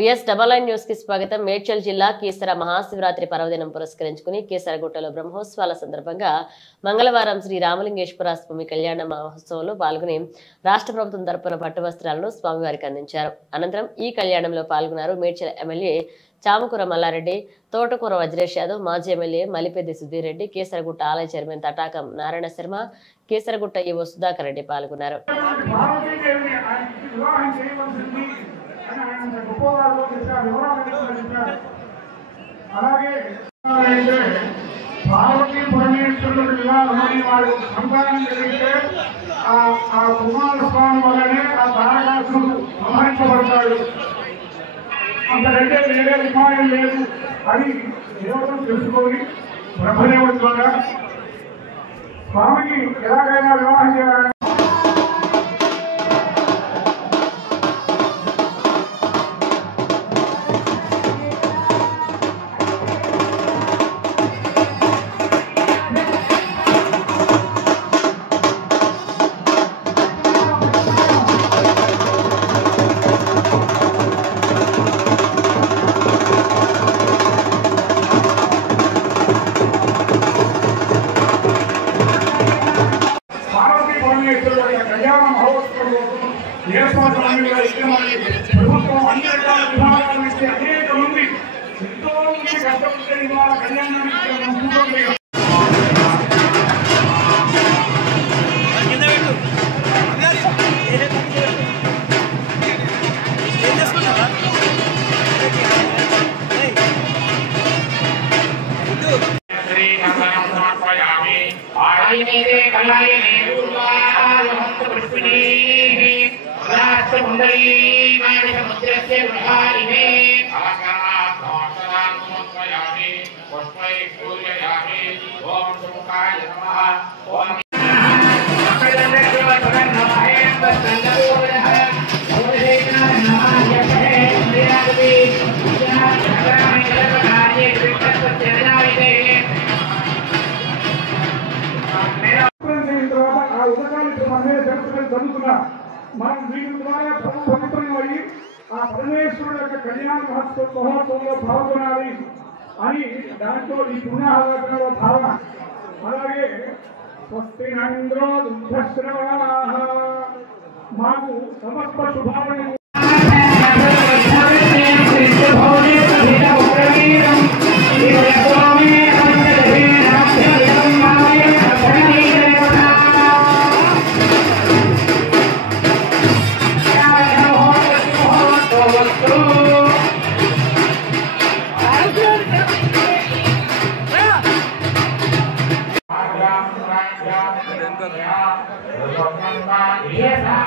VS99 news కి స్వాగతం. మేడ్చల్ జిల్లా కీసర మహాశివరాత్రి పర్వదినం పురస్కరించుకుని కీసరగుట్టలో బ్రహ్మోత్సవాల సందర్భంగా మంగళవారం శ్రీ రామలింగేశ్వర స్వామి కళ్యాణ మహోత్సవంలో పాల్గొని రాష్ట్ర ప్రభుత్వం తరపున పట్టు వస్త్రాలను స్వామివారికి అందించారు. అనంతరం ఈ కళ్యాణంలో పాల్గొన్నారు మేడ్చల్ ఎమ్మెల్యే చామకూర మల్లారెడ్డి, తోటకూర వజ్రేష్ యాదవ్, మాజీ ఎమ్మెల్యే మలిపెద్ది సుధీర్ రెడ్డి, కీసరగుట్ట ఆలయ చైర్మన్ తటాకం నారాయణ శర్మ, కీసరగుట్ట ఈవో సుధాకర్ రెడ్డి పాల్గొన్నారు. అలాగే పార్వతీ పరమేశ్వరుడు వివాహమని వాడు సంతానం కలిగితే ఆ కుమారస్వామి వల్లనే ఆ తారకాసుడు సంహరించబడతాడు. అంతకంటే వేరే ఉపాయం లేదు అని దేవతలు తెలుసుకొని బ్రహ్మదేవుడి ద్వారా స్వామికి ఎలాగైనా వివాహం చేయాలని కళ్యాణ మహోత్సవం ఏర్పాటు ప్రభుత్వం అన్ని రకాల విభాగాల నుంచి అనేక మంది ఎంతో మంది కష్టపడితే ఇవాళ కళ్యాణానికి మనం వీటి ద్వారా పవిత్రం అయ్యి ఆ పరమేశ్వరుడు యొక్క కళ్యాణ మహోత్సవంలో పాల్గొనాలి అని దాంట్లో ఈ పుణ్యాహలో భావన. అలాగే స్వస్తి నంద్రో దుఃఖశ్రవణాః మాకు సమస్త శుభాలను Viva